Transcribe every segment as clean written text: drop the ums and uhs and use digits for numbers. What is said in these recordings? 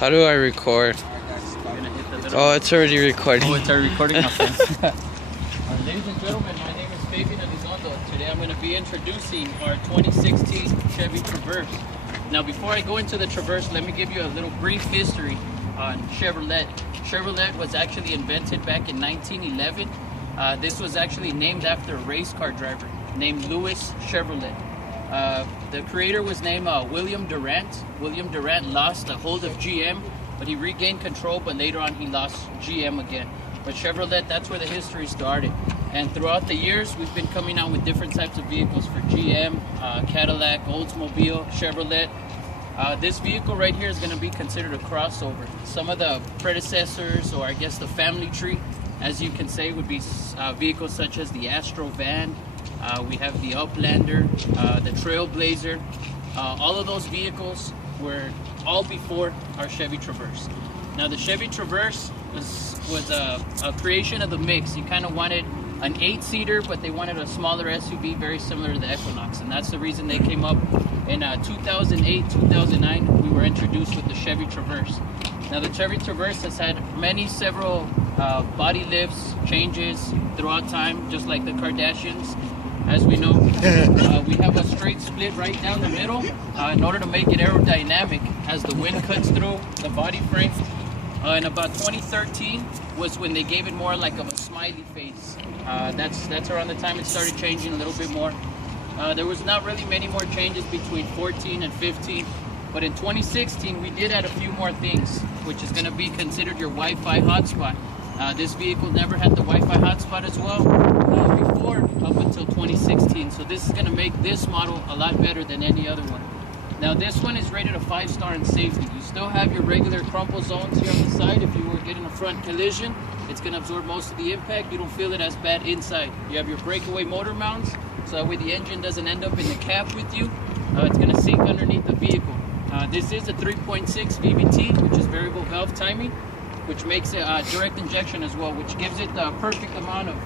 How do I record? Oh, it's already recording. Oh, it's already recording? Okay. Ladies and gentlemen, my name is Fabian Elizondo. Today I'm going to be introducing our 2016 Chevy Traverse. Now, before I go into the Traverse, let me give you a little brief history on Chevrolet. Chevrolet was actually invented back in 1911. This was actually named after a race car driver named Louis Chevrolet. The creator was named William Durant. William Durant lost a hold of GM, but he regained control, but later on he lost GM again. But Chevrolet, that's where the history started. And throughout the years, we've been coming out with different types of vehicles for GM, Cadillac, Oldsmobile, Chevrolet. This vehicle right here is going to be considered a crossover. Some of the predecessors, or I guess the family tree, as you can say, would be vehicles such as the Astro van. We have the Uplander, the Trailblazer. All of those vehicles were all before our Chevy Traverse. Now the Chevy Traverse was a creation of the mix. You kind of wanted an 8-seater, but they wanted a smaller SUV very similar to the Equinox, and that's the reason they came up in 2008, 2009. We were introduced with the Chevy Traverse. Now the Chevy Traverse has had several body lifts, changes throughout time, just like the Kardashians. As we know, we have a straight split right down the middle in order to make it aerodynamic as the wind cuts through the body frame. In about 2013 was when they gave it more like of a smiley face. That's around the time it started changing a little bit more. There was not really many more changes between 14 and 15, but in 2016 we did add a few more things, which is going to be considered your Wi-Fi hotspot. This vehicle never had the Wi-Fi hotspot as well before, up until 2016. So this is going to make this model a lot better than any other one. Now this one is rated a 5-star in safety. You still have your regular crumple zones here on the side. If you were getting a front collision, it's going to absorb most of the impact. You don't feel it as bad inside. You have your breakaway motor mounts, so that way the engine doesn't end up in the cab with you. It's going to sink underneath the vehicle. This is a 3.6 VVT, which is variable valve timing, which makes it direct injection as well, which gives it the perfect amount of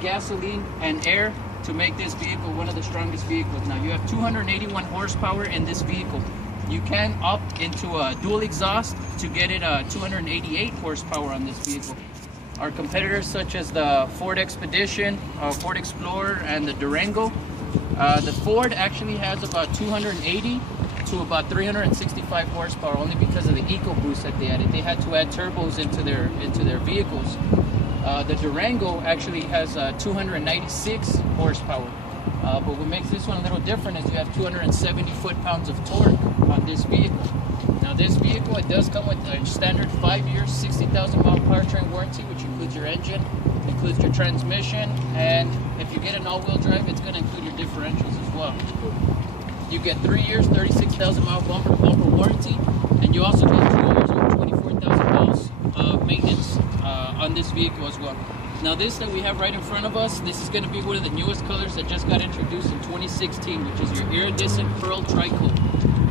gasoline and air to make this vehicle one of the strongest vehicles. Now you have 281 horsepower in this vehicle. You can opt into a dual exhaust to get it 288 horsepower on this vehicle. Our competitors such as the Ford Expedition, Ford Explorer, and the Durango. The Ford actually has about 280 to about 365 horsepower, only because of the EcoBoost that they added. They had to add turbos into their vehicles. The Durango actually has 296 horsepower, but what makes this one a little different is you have 270 foot-pounds of torque on this vehicle. Now this vehicle, it does come with a standard 5-year, 60,000 mile powertrain warranty, which includes your engine, includes your transmission, and if you get an all-wheel drive, it's going to include your differentials as well. You get 3 years, 36,000 mile bumper warranty, and you also get 2 years or 24,000 miles of maintenance on this vehicle as well. Now this that we have right in front of us, this is going to be one of the newest colors that just got introduced in 2016, which is your iridescent pearl tricoat.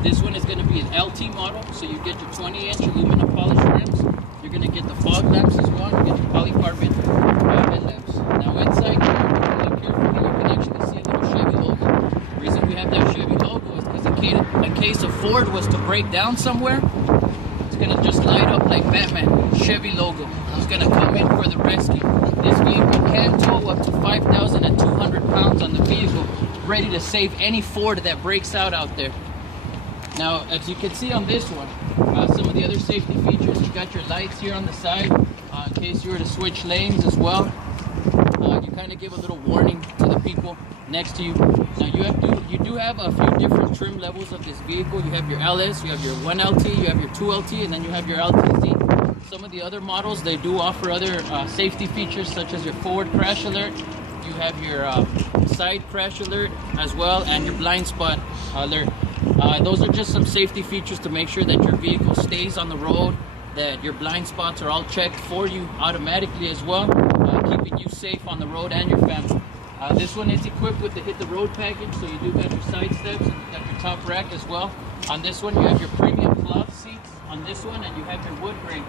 This one is going to be an LT model, so you get your 20-inch aluminum polished rims. You're going to get the fog lamps as well, you get your polycarbon headlamps. Now inside here, if you look carefully, you can actually see a little Chevy logo. The reason we have that Chevy logo is because in case a Ford was to break down somewhere, it's going to just light up like Batman. Chevy logo is going to come in for the rescue. This vehicle can tow up to 5,200 pounds on the vehicle, ready to save any Ford that breaks out there. Now, as you can see on this one, some of the other safety features, you got your lights here on the side, in case you were to switch lanes as well. You kind of give a little warning to the people next to you. Now you do have a few different trim levels of this vehicle. You have your LS, you have your 1LT, you have your 2LT, and then you have your LTZ. Some of the other models, they do offer other safety features such as your forward crash alert. You have your side crash alert as well, and your blind spot alert. Those are just some safety features to make sure that your vehicle stays on the road, that your blind spots are all checked for you automatically as well, keeping you safe on the road and your family. This one is equipped with the Hit the Road package, so you do got your side steps and you got your top rack as well. On this one, you have your premium cloth seats on this one, and you have your wood grain.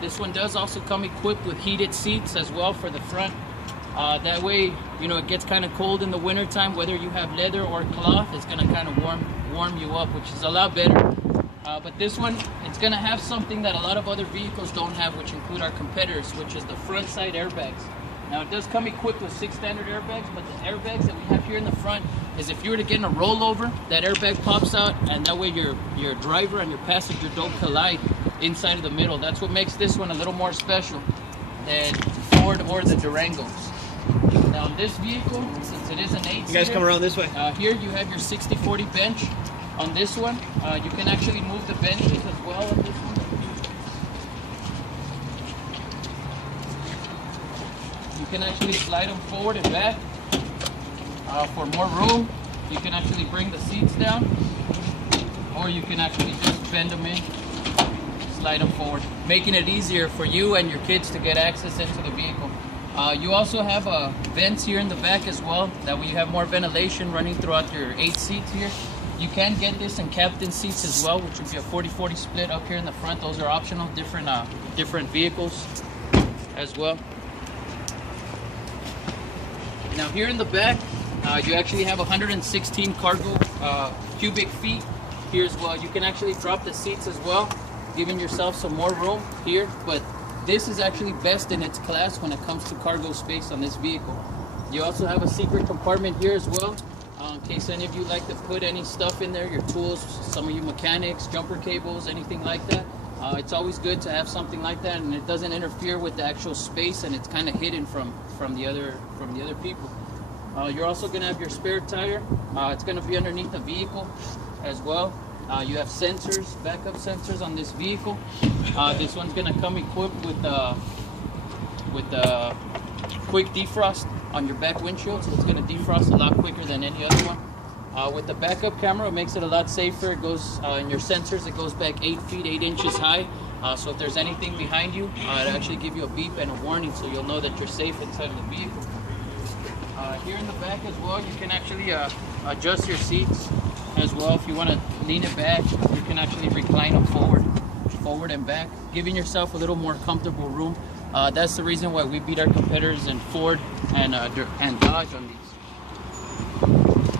This one does also come equipped with heated seats as well for the front. That way, you know, it gets kind of cold in the winter time, whether you have leather or cloth, it's going to kind of warm you up, which is a lot better. But this one, it's gonna have something that a lot of other vehicles don't have, which include our competitors, which is the front side airbags. Now it does come equipped with 6 standard airbags, but the airbags that we have here in the front is if you were to get in a rollover, that airbag pops out, and that way your driver and your passenger don't collide inside of the middle. That's what makes this one a little more special than Ford or the Durangos. Now in this vehicle, since it is an 8-seater, you guys come around this way. Here you have your 60/40 bench. On this one, you can actually move the benches as well on this one. You can actually slide them forward and back. For more room, you can actually bring the seats down, or you can actually just bend them in, slide them forward, making it easier for you and your kids to get access into the vehicle. You also have vents here in the back as well, that way you have more ventilation running throughout your 8 seats here. You can get this in captain seats as well, which would be a 40-40 split up here in the front. Those are optional, different vehicles as well. Now here in the back, you actually have 116 cargo cubic feet here as well. You can actually drop the seats as well, giving yourself some more room here, but this is actually best in its class when it comes to cargo space on this vehicle. You also have a secret compartment here as well, in case any of you like to put any stuff in there, your tools, some of you mechanics, jumper cables, anything like that. It's always good to have something like that, and it doesn't interfere with the actual space, and it's kind of hidden from the other people. You're also going to have your spare tire. It's going to be underneath the vehicle as well. You have sensors, backup sensors on this vehicle. This one's going to come equipped with quick defrost on your back windshield, so it's going to defrost a lot quicker than any other one. With the backup camera, it makes it a lot safer. It goes in your sensors, it goes back 8 feet 8 inches high. So if there's anything behind you, it'll actually give you a beep and a warning, so you'll know that you're safe inside of the vehicle. Here in the back as well, you can actually adjust your seats as well. If you want to lean it back, you can actually recline them forward and back, giving yourself a little more comfortable room. That's the reason why we beat our competitors in Ford and Dodge on these.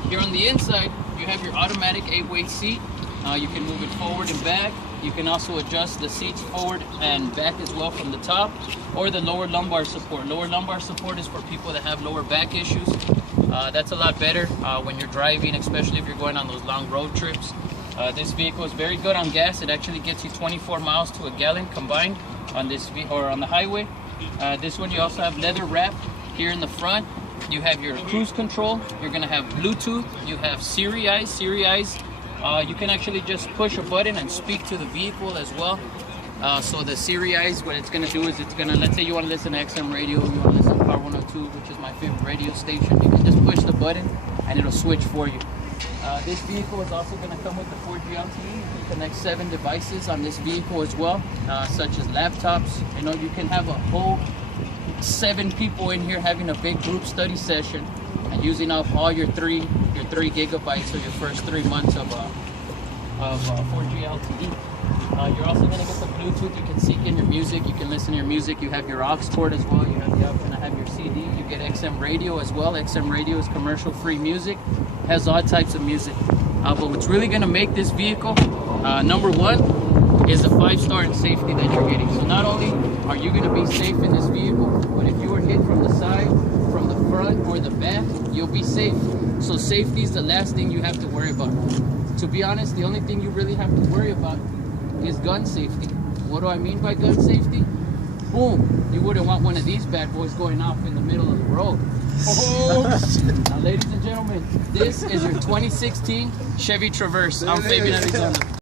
Here on the inside, you have your automatic 8-way seat. You can move it forward and back. You can also adjust the seats forward and back as well from the top, or the lower lumbar support. Lower lumbar support is for people that have lower back issues. That's a lot better when you're driving, especially if you're going on those long road trips. This vehicle is very good on gas. It actually gets you 24 miles to a gallon combined on this on the highway. This one you also have leather wrap here in the front. You have your cruise control. You're gonna have Bluetooth. You have Siri Eyes. You can actually just push a button and speak to the vehicle as well. So the Siri Eyes, what it's gonna do is it's gonna, let's say you want to listen to XM radio, you want to listen to Power 102, which is my favorite radio station. You can just push the button and it'll switch for you. This vehicle is also going to come with the 4G LTE. You can connect 7 devices on this vehicle as well, such as laptops. You know, you can have a whole 7 people in here having a big group study session and using up all your 3 gigabytes or your first 3 months of 4G LTE. You're also going to get the Bluetooth. You can seek in your music. You can listen to your music. You have your aux cord as well. You're going to have your CD. You get XM radio as well. XM radio is commercial-free music. Has all types of music. But what's really going to make this vehicle, number one, is the 5-star in safety that you're getting. So not only are you going to be safe in this vehicle, but if you were hit from the side, from the front, or the back, you'll be safe. So safety is the last thing you have to worry about. To be honest, the only thing you really have to worry about is gun safety. What do I mean by gun safety? Boom! You wouldn't want one of these bad boys going off in the middle of the road. Oh! Now, ladies and gentlemen, this is your 2016 Chevy Traverse. I'm Fabian Elizondo.